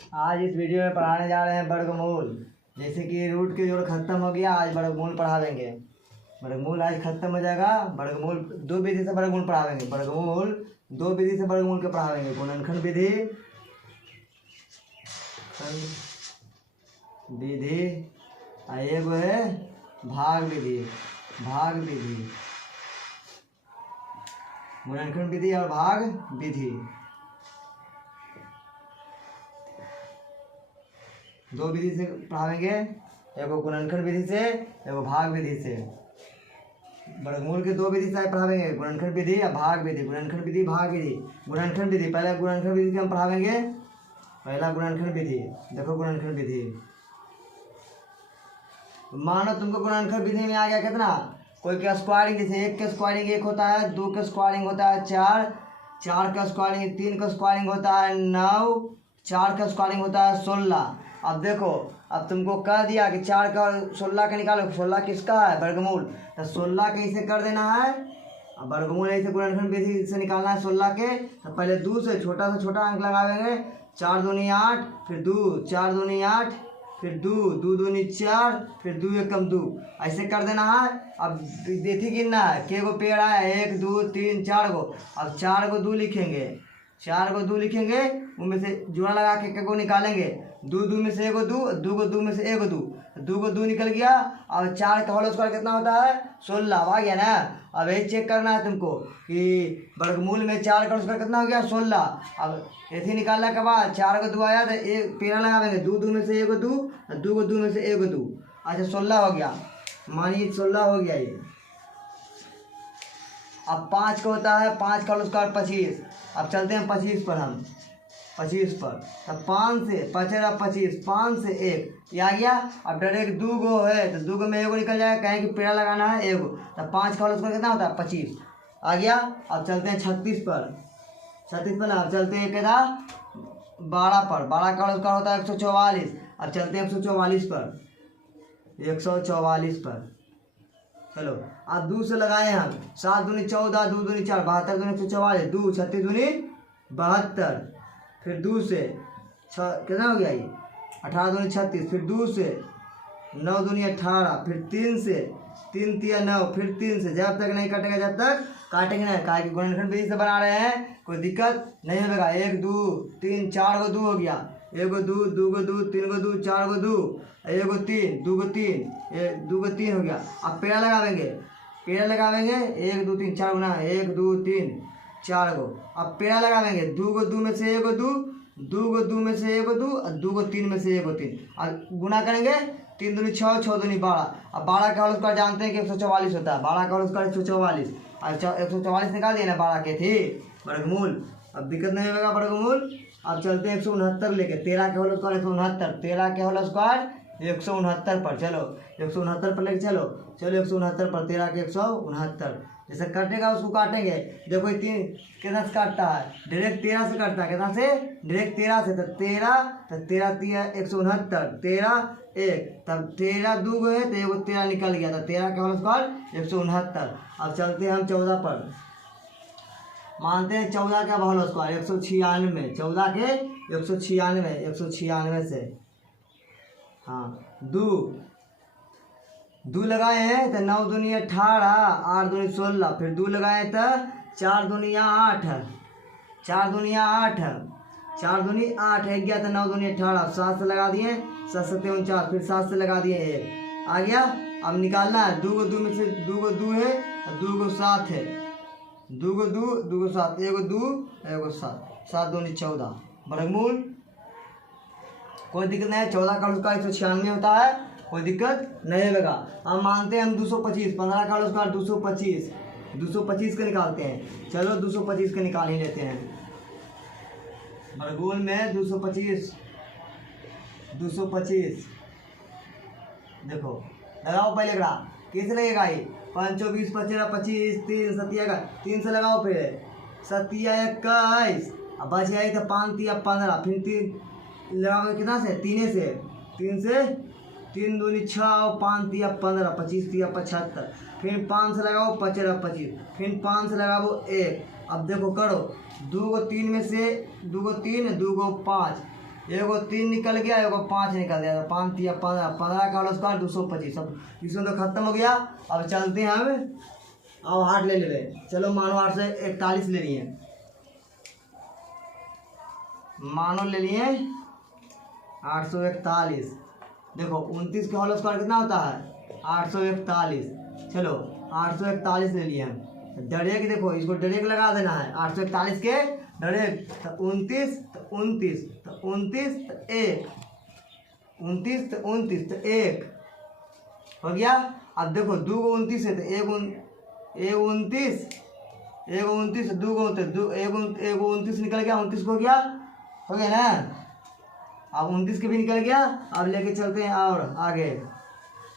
आज इस वीडियो में पढ़ाने जा रहे हैं वर्गमूल। जैसे कि रूट के जोड़ खत्म हो गया, आज वर्गमूल पढ़ावेंगे। वर्गमूल आज खत्म हो जाएगा। वर्गमूल दो विधि से वर्गमूल पढ़ावेंगे। वर्गमूल दो विधि से वर्गमूल के पढ़ावेंगे, गुणनखंड विधि और एगो है भाग विधि। भाग विधि, गुणनखंड विधि और भाग विधि, दो विधि से पढ़ावेंगे, एगो गुणनखंड विधि से, एगो भाग विधि से। वर्गमूल के दो विधि से पढ़ावेंगे, गुणनखंड विधि या भाग विधि। गुणनखंड विधि, भाग विधि। गुणनखंड विधि, पहले गुणनखंड विधि से हम पढ़ावेंगे। पहला गुणनखंड विधि, देखो गुणनखंड विधि। मानो तुमको गुणनखंड विधि में आ गया कितना, कोई का स्क्वायरिंग, जैसे एक का स्क्वायरिंग एक होता है, दो का स्क्वायरिंग होता है चार, चार का स्क्वायरिंग, तीन का स्क्वायरिंग होता है 9, चार का स्क्वायरिंग होता है 16। अब देखो, अब तुमको कह दिया कि 4 का 16 का निकालो। 16 किसका है, वर्गमूल। तो 16 कैसे कर देना है, अब वर्गमूल ऐसे गुणनखंड विधि से निकालना है 16 के। तो पहले 2 से छोटा अंक लगावेंगे। 4 दूनी 8, फिर 2, 4 दूनी 8, फिर 2, 2 दूनी 4, फिर 2 एकम 2, ऐसे कर देना है। अब देती गिनना है, के गो पेड़ है, 1 2 3 4 गो। अब 4 को 2 लिखेंगे, 4 को 2 लिखेंगे, उनमें से जोड़ा लगा के को निकालेंगे। 2 2 में से एगो 2, 2 को 2 में से एगो 2, 2 को 2 निकल गया। और 4 का होल स्क्वायर कितना होता है, 16। आ गया ना। अब यही चेक करना है तुमको कि वर्गमूल में 4 का होल स्क्वायर कितना हो गया, 16। अब ऐसे निकालने के बाद 4 को 2 आया तो एक पेड़ा लगाएंगे, 2 2 में से एगो 2, 2 को 2 में से एगो 2। अच्छा 16 हो गया, मानिए 16 हो गया ये। अब 5 का होता है, 5 का होल स्क्वायर 25। अब चलते हैं 25 पर, हम 25 पर। तब 5 से 5 25, 5 से 1 ये आ गया। अब डायरेक्ट 2 गो है तो 2 गो में एगो निकल जाएगा, कहें कि पेड़ा लगाना है एगो। तब 5 का होल स्क्वायर कितना होता है, 25 आ गया। अब चलते हैं 36 पर। 36 पर ना, अब चलते हैं कितना, 12 पर। 12 का होल स्क्वायर होता है 144। अब चलते हैं 144 पर, 144 पर। चलो अब 2 से लगाए हम, 7 दूनी 14, 2 दूनी 4, 72 दूनी 144, 2 36 दूनी 72। फिर 2 से कितना हो गया ये, 18 दूनी 36, फिर 2 से 9 दूनी 18, फिर 3 से 3 तिया 9, फिर 3 से, जब तक नहीं कटेगा, जब तक काटेंगे नहीं। कहा कि गुणनखंड विधि से बना रहे हैं, कोई दिक्कत नहीं होगा। 1 2 3 4 को 2 हो गया, 1 को 2, 2 को 2, 3 को 2, 4 को 2, 1 को 3, 2 को 3, 2 को 3 हो गया। अब पेड़ा लगावेंगे, पेड़ा लगावेंगे 1 2 3 4 गुना, 1 2 3 4 गो। अब पेड़ा लगावेंगे, 2 को 2 में से एगो 2, 2 को 2 में से एगो 2, और 2 को 3 में से एगो 3। अब गुना करेंगे, 3 दूनी 6, 6 दूनी 12। अब 12 का होल स्क्वायर जानते हैं कि 144 होता है। 12 का होल स्क्वायर 144, और 144 निकाल दिया ना 12 के थे वर्गमूल। अब दिक्कत नहीं होगा वर्गमूल। अब चलते हैं 169 लेके। 13 के होल स्क्वायर 169, 13 के होल स्क्वायर 169 पर। चलो 169 पर लेके चलो, चलो 169 पर, 13 के 169। जैसे कटेगा उसको काटेंगे। देखो ये 3 कितना से काटता है, डायरेक्ट 13 से काटता है। कितना से, डायरेक्ट 13 से। तो 13 तो 13 3 169, 13 1, तब 13 2 गो है तो एगो 13 निकल गया। तो 13 का होल स्क्वायर 169। अब चलते हैं हम 14 पर। मानते हैं 14 का होल स्क्वायर 196, 14 के 196, 196 से, हाँ 2 लगाए हैं तो 9 दूनी 18, 8 दूनी 16, फिर 2 लगाए तो 4 दूनी 8, 4 दूनी 8, 4 दूनी 8 है गया। तो 9 दूनी 18, 7 से लगा दिए, 7 7 49, फिर 7 से लगा दिए 1 आ गया। अब निकालना है, 2 को 2 में से 2 को 2 है, 2 को 7 है, 2 को 2, 2 को 7, 1 को 2, 1 को 7, 7 दूनी 14 वर्गमूल। कोई दिक्कत नहीं है। 14 का उसका 196 होता है, कोई दिक्कत नहीं होगा। अब मानते हैं हम 225, 15 का उसका 225, 225 का निकालते हैं। चलो 225 का निकाल ही लेते हैं। वर्गमूल में 225, 225 देखो लगाओ पहले ग्रा, कैसे लगेगा ये, 5 20 25 25, 3 7 3 से लगाओ, फिर 7 21, अब बच गया तो 5 3 15, फिर 3 लगाओ कितना से, 3 से, 3 से 3 दूनी 6, 5 3 15, 25 3 75, फिर 5 से लगाओ 25 25, फिर 5 से लगाओ 1। अब देखो करो, 2 को 3 में से 2 को 3, 2 को 5, एगो 3 निकल गया, एगो 5 निकल गया, तो 5 या 15, 15 का होल स्क्वायर 225। अब इसमें तो खत्म हो गया। अब चलते हैं हम, अब 8 ले ले। चलो मानो 841 ले लिए, मानो ले लिए 841। देखो 29 का होल स्क्वायर कितना होता है 841। चलो 841 ले लिए हम। डायरेक्ट देखो इसको डायरेक्ट लगा देना है 841 के डायरेक्ट। तो 29 तो 29 तो 29 तो 1, 29 तो 29 तो 1 हो गया। अब देखो 2 को 29 है तो 1 29, 1 29 2 को 29, 1 29 निकल गया, 29 को हो गया ना। अब 29 के भी निकल गया। अब लेके चलते हैं और आगे,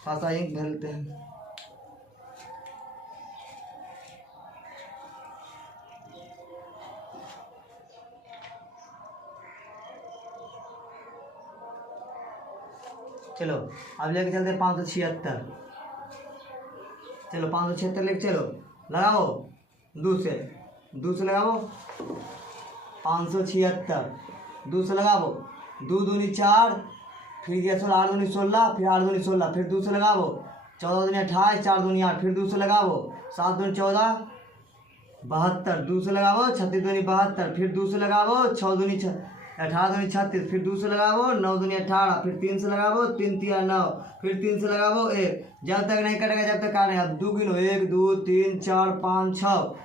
थोड़ा इंक भर लेते हैं। चलो अब लेके चलते हैं 576। चलो 576 लेके चलो, लगाओ 2 से लगाओ 576, 2 से लगाओ, 2 दूनी 4, फिर गया 16, 8 दूनी 16, फिर 8 दूनी 16, फिर 2 से लगाओ, 14 दूनी 28, 4 दूनी 8, फिर 2 से लगाओ, 7 दूनी 14, 72, 2 से लगाओ, 36 दूनी 72, फिर 2 से लगाओ, 6 दूनी 18 दूनी 36, फिर 2 से लगाओ, 9 दूनी 18, फिर 3 से लगाओ, 3 3 9, फिर 3 से लगाओ 1। जब तक नहीं कटेगा जब तक काटेगा। अब 2 गिनो, 1 2 3 4 5 6,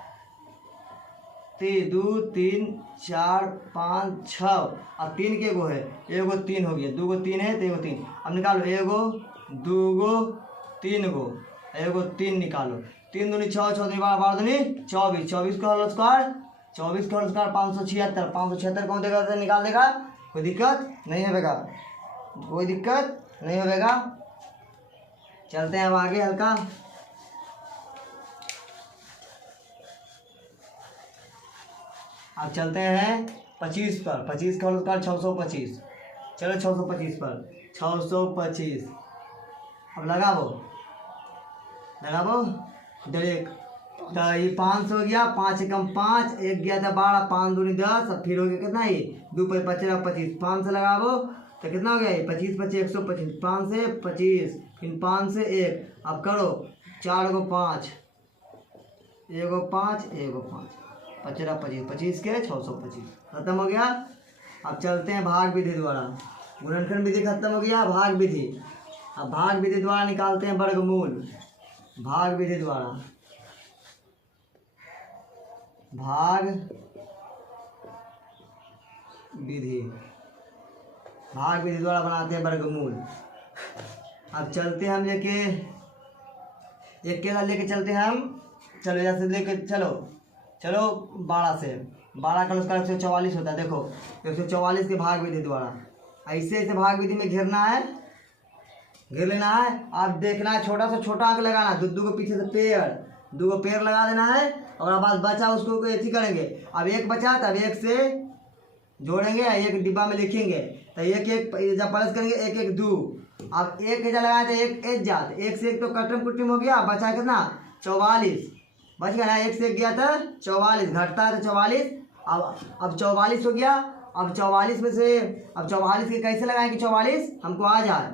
2 3 4 5 6। अब 3 के एगो है, एगो 3 हो गया, 2 को 3 है तो एगो 3। अब निकालो 1 2 3 गो, एगो 3 निकालो, 3 दूनी 6, 6 दूनी 12, 12 दूनी 24, 24 का होल स्क्वायर 24 का होल स्क्वायर 576, 576 कौन देगा तो निकाल देगा, कोई दिक्कत नहीं होगा, कोई दिक्कत नहीं होगा। चलते हैं अब आगे हल्का। अब चलते हैं 25 पर, 25 का होल स्क्वायर 625। चलो 625 पर, 625 अब लगाओ डायरेक्ट। तो ये 5 हो गया, 5 से कम 5, 1 गया था 12, 5 दूनी 10, अब फिर हो गया कितना ये 2 पर 25, 25 5 से लगाओ तो कितना हो गया ये 25 25 125, 5 से 25, फिर 5 से 1। अब करो 4 को 5, 1 5 1 5, 25 25, 25 के 625 खत्म हो गया। अब चलते हैं भाग विधि द्वारा। गुणनखंड विधि खत्म हो गया, भाग विधि। अब भाग विधि द्वारा निकालते हैं वर्गमूल। भाग विधि द्वारा, भाग विधि, भाग विधि द्वारा बनाते हैं वर्गमूल। अब चलते हैं हम लेके एक के साथ लेके चलते हैं हम। चलो जैसे लेके चलो 12 से, 12 का उसका 144 होता है। देखो 144 के भाग विधि द्वारा ऐसे ऐसे भाग विधि में घेरना है, घेर लेना है। आप देखना है छोटा से छोटा अंक लगाना है, 2 को पीछे से पेड़, 2 को पेड़ लगा देना है। और बाद बचा उसको ऐसी करेंगे। अब 1 बचा तब 1 से जोड़ेंगे, 1 डिब्बा में लिखेंगे तो 1 1 जब प्लस करेंगे 1 1 2। अब 1 लगाए तो 1 1 जात, 1 से 1 तो कटम कुटम हो गया, बचा कितना 44 बच गया ना। 1 से 1 गया था 44, घटता है तो 44। अब 44 हो गया। अब 44 में से अब 44 के कैसे लगाएंगे 44 हमको आ जाए।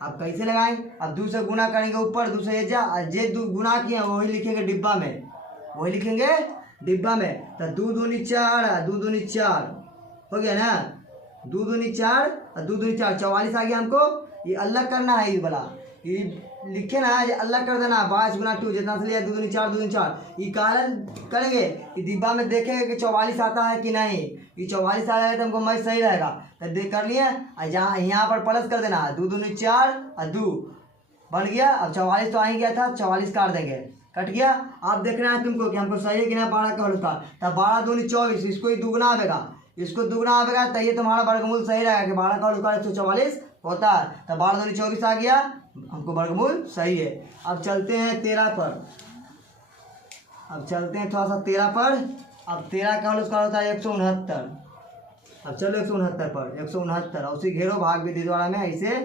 अब कैसे लगाएं, अब 2 से गुना करेंगे ऊपर, 2 से जे 2 गुना किए वही लिखेंगे डिब्बा में, वही लिखेंगे डिब्बा में। तो 2 दूनी 4, 2 दूनी 4 हो गया ना, 2 दूनी 4 और 2 दूनी 4, 44 आ गया। हमको ये अलग करना है, ये वाला ये लिखे ना, ये अलग कर देना 22 गुना 2 जितना से लिया 2 दूनी 4, 2 दूनी 4। ये कारण करेंगे कि डिब्बा में देखेंगे कि 44 आता है कि नहीं। ये 44 आ जाएगा तो हमको मैच सही रहेगा, तो देख कर लिए। जहाँ यहाँ पर प्लस कर देना 2 दूनी 4 और 2 बन गया। अब 44 तो आ ही गया था, 44 काट देंगे, कट गया। आप देखना है तुमको कि हमको सही है कि नहीं 12 का होल स्क्वायर। तब 12 दूनी 24, इसको ही दुगना आएगा, इसको दुगना आएगा तो ये तुम्हारा वर्गमूल सही रहेगा कि 12 का होल स्क्वायर 144 होता है। तब 12 दूनी 24 आ गया, हमको वर्गमूल सही है। अब चलते हैं 13 पर, अब चलते हैं थोड़ा सा 13 पर। अब 13 का होल स्क्वायर होता है 169। अब चलो 169 पर, 169 और उसी घेरो भाग विधि द्वारा में ऐसे।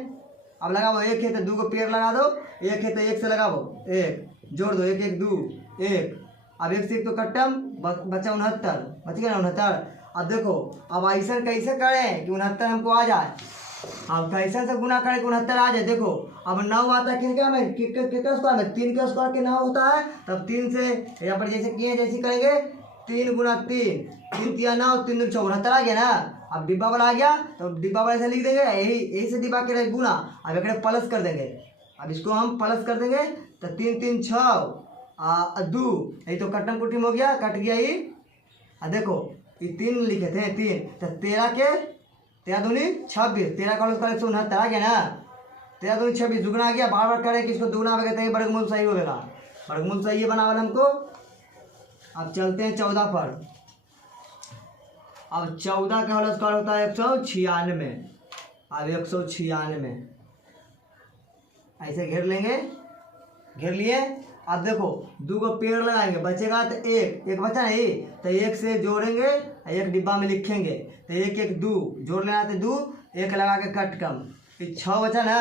अब लगाओ 1 है तो 2 को पेड़ लगा दो, 1 है तो 1 से लगाओ, 1 जोड़ दो, 1 1 2 1। अब 1 से 1 तो कट्टम बचा 69, बच गया ना 69। अब देखो अब ऐसा कैसे करें कि 69 हमको आ जाए। अब कैसे से गुना करें कि 69 आ जाए। देखो अब 9 आता है किसका में, किसका स्क्वायर में, 3 का स्क्वायर के 9 होता है। तब 3 से यहाँ पर जैसे किए जैसे करेंगे 3 गुना 3, 3 तिया 9, 3 दूनी 69 आ गया ना। अब डिब्बा वाला आ गया तो डिब्बा वाला ऐसे लिख देंगे, यही से डिब्बा के गुना। अब एक प्लस कर देंगे। अब इसको हम प्लस कर देंगे तो 3 3 6 2, यही तो कटम कुटम हो गया, कट गया ये। देखो ये 3 लिखे थे 3, तो 13 के 13 दूनी 26, 13 का 169 आ गया ना। 13 दूनी 26 दुगना आ गया। बार बार करें कि इसको दुगना में कहते हैं वर्गमूल सही होगा, वर्गमूल सही है बनावल हमको। अब चलते हैं 14 पर। अब 14 का होल स्क्वायर होता है 196। अब 196 ऐसे घेर लेंगे, घेर लिए। अब देखो 2 को पेड़ लगाएंगे, बचेगा तो एक बचा नहीं, तो 1 से जोड़ेंगे, एक डिब्बा में लिखेंगे तो 1 1 2 जोड़ लेना, तो 2 1 लगा के कट कम, 6 बचा ना।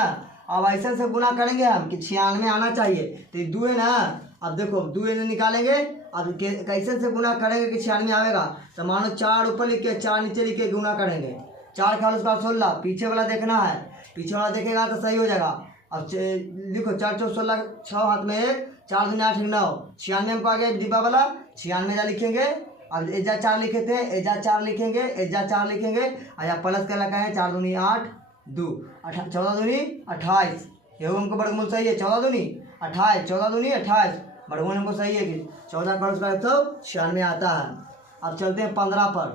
अब ऐसे से गुना करेंगे हम कि 96 आना चाहिए, तो ये 2 है ना। अब देखो 2 निकालेंगे। अब कैसे से गुना करेंगे कि 96 आएगा। तो मानो 4 ऊपर लिख के 4 नीचे लिख के गुना करेंगे। 4 का उसका 16, पीछे वाला देखना है, पीछे वाला देखेगा तो सही हो जाएगा। अब लिखो 4 4 16, 6 हाथ में 1, 4 दूनी 8 9, 96 हमको आ गया डिब्बा वाला। 96 लिखेंगे। अब एजा 4 लिखे थे, एजा 4 लिखेंगे, एजा 4 लिखेंगे, या प्लस का लगा है 4 दूनी 8 2, 14 दूनी 28, ये हमको वर्गमूल सही है। 14 दूनी 28, 14 दूनी 28, वर्गमूल हमको सही है कि 14 का उसका 196 आता है। अब चलते हैं 15 पर।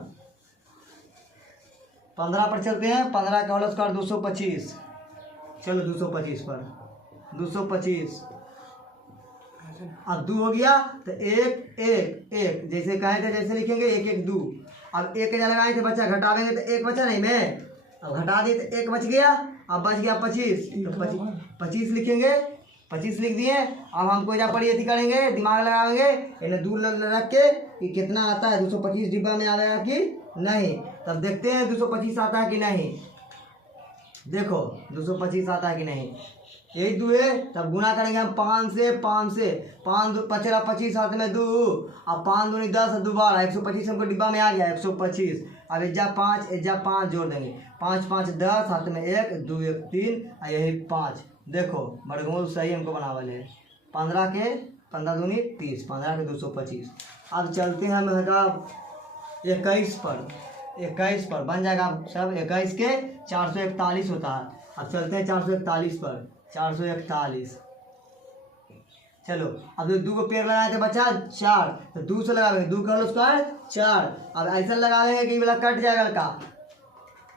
15 पर चलते हैं। 15 का होल स्क्वायर 225। चलो 225 पर 225। अब 2 हो गया तो 1 1 1, जैसे कहे थे जैसे लिखेंगे 1 1 2। अब 1 लगाए थे बच्चा, घटावेंगे तो 1 बचा नहीं में, अब घटा दिए तो 1 बच गया। अब बच गया 25, तो 25 लिखेंगे, 25 लिख दिए। अब हमको जहाँ पर ये करेंगे, दिमाग लगाएंगे, इन्हें दूर रख के कि कितना आता है, 225 डिब्बा में आएगा कि नहीं। तब देखते हैं 225 आता है कि नहीं। देखो 225 आता है कि नहीं, यही 2 है। तब गुना करेंगे हम 5 से, 5 से 5 पचरा 25 हाथ में 2, अब 5 दूनी 10 दोबारा 125 हमको डिब्बा में आ गया 125। अब एजा 5 जोड़ देंगे, 5 5 10 हाथ में 1 2 1 3, यही 5। देखो वर्गमूल सही हमको बनावल है। 15 के 15 दूनी 30, 15 के 225। अब चलते हैं हम 21 पर। 21 पर बन जाएगा सब, 21 के 441 होता है। अब चलते हैं 441 पर। 441 चलो। अब 2 को पेड़ लगाए थे बच्चा 4, तो 2 से लगाएंगे, 2 का होल स्क्वायर 4। अब ऐसा लगाएंगे कि वाला कट जाएगा लड़का,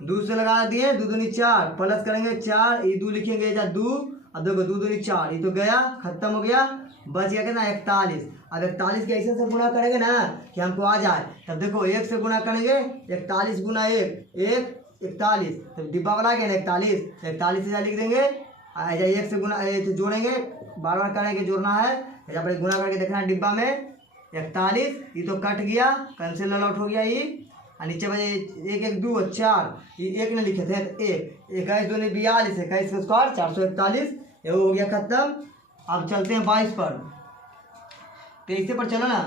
2 से लगा दिए, 2 दूनी 4, प्लस करेंगे 4, ये 2 लिखेंगे या 2। अब देखो 2 दूनी 4, ये तो गया, खत्म हो गया, बच गया कितना 41। अब 41 के ऐसे से गुना करेंगे ना कि हमको आ जाए। तब देखो 1 से गुना करेंगे, 41 गुना 1 1 41, तो डिब्बा वाला गया ना 41, 41 से लिख देंगे। ऐसा 1 से गुना जोड़ेंगे, बार बार करेंगे, जोड़ना है, ऐसा पर गुना करके देखना है डिब्बा में 41, ये तो कट गया, कैंसिल आउट हो गया ये। और नीचे बजे 1 1 2 4, ये 1 ने लिखे थे 1 21 दूनी 42, 21 का स्क्वायर 441, ये हो गया खत्म। अब चलते हैं 22 पर। 23 पर चलो ना,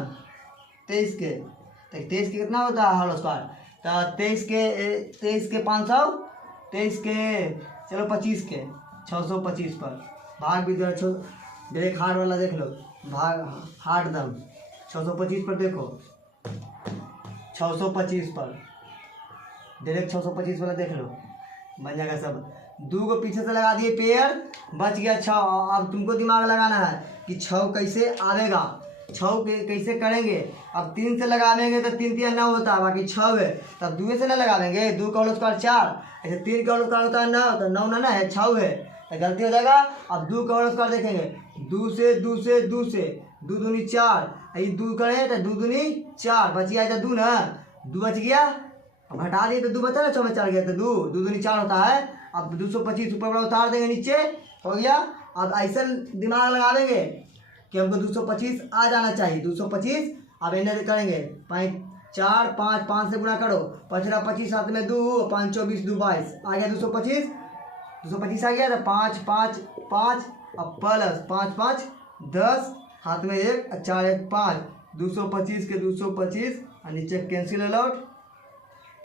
23 के, तो 23 के कितना होता है होल स्क्वायर, तो 23 के 500, 23 के चलो 25 के 625 पर। भाग भी डायरेक्ट हार्ड वाला देख लो, भाग हार्ड दम 625 पर। देखो 625 पर डायरेक्ट 625 वाला देख लो, बन जाएगा सब। 2 को पीछे से लगा दिए पेड़, बच गया 6। अब तुमको दिमाग लगाना है कि 6 कैसे आवेगा, 6 कैसे करेंगे। अब 3 से लगावेंगे तो 3 3 9 होता है, बाकी 6 है, तब 2 से ना लगावेंगे, 2 का होल स्क्वायर 4, ऐसे 3 का होल स्क्वायर होता है 9, तो 9 ना है 6 है, तो गलती हो जाएगा। अब 2 का होल स्क्वायर देखेंगे, 2 से 2 से 2 से 2 दूनी 4, ये 2 करें तो 2 दूनी 4, बच गया तो 2 ना, 2 बच गया। अब हटा दिए तो 2 बचा ना, 6 में 4 गया तो 2 2 दूनी 4 होता है। अब 225 ऊपर वाला उतार देंगे, नीचे हो गया। अब ऐसा दिमाग लगावेंगे कि हमको 225 आ जाना चाहिए, 225। अब इन्हें करेंगे 5 4 5 5 से गुना करो, 15 25 हाथ में 2, 5 24 2 22, आ गया 225 आ गया। तो 5 5 5, अब प्लस 5 5 10 हाथ में 1 4 1 5, 225 के 225 और नीचे कैंसिल आउट,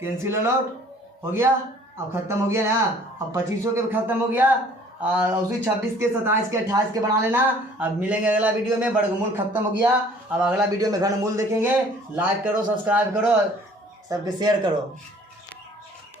कैंसिल आउट हो गया। अब ख़त्म हो गया ना। अब 2500 के भी ख़त्म हो गया और उसी 26 के 27 के 28 के बना लेना। अब मिलेंगे अगला वीडियो में। वर्गमूल खत्म हो गया। अब अगला वीडियो में घनमूल देखेंगे। लाइक करो, सब्सक्राइब करो, सबके शेयर करो।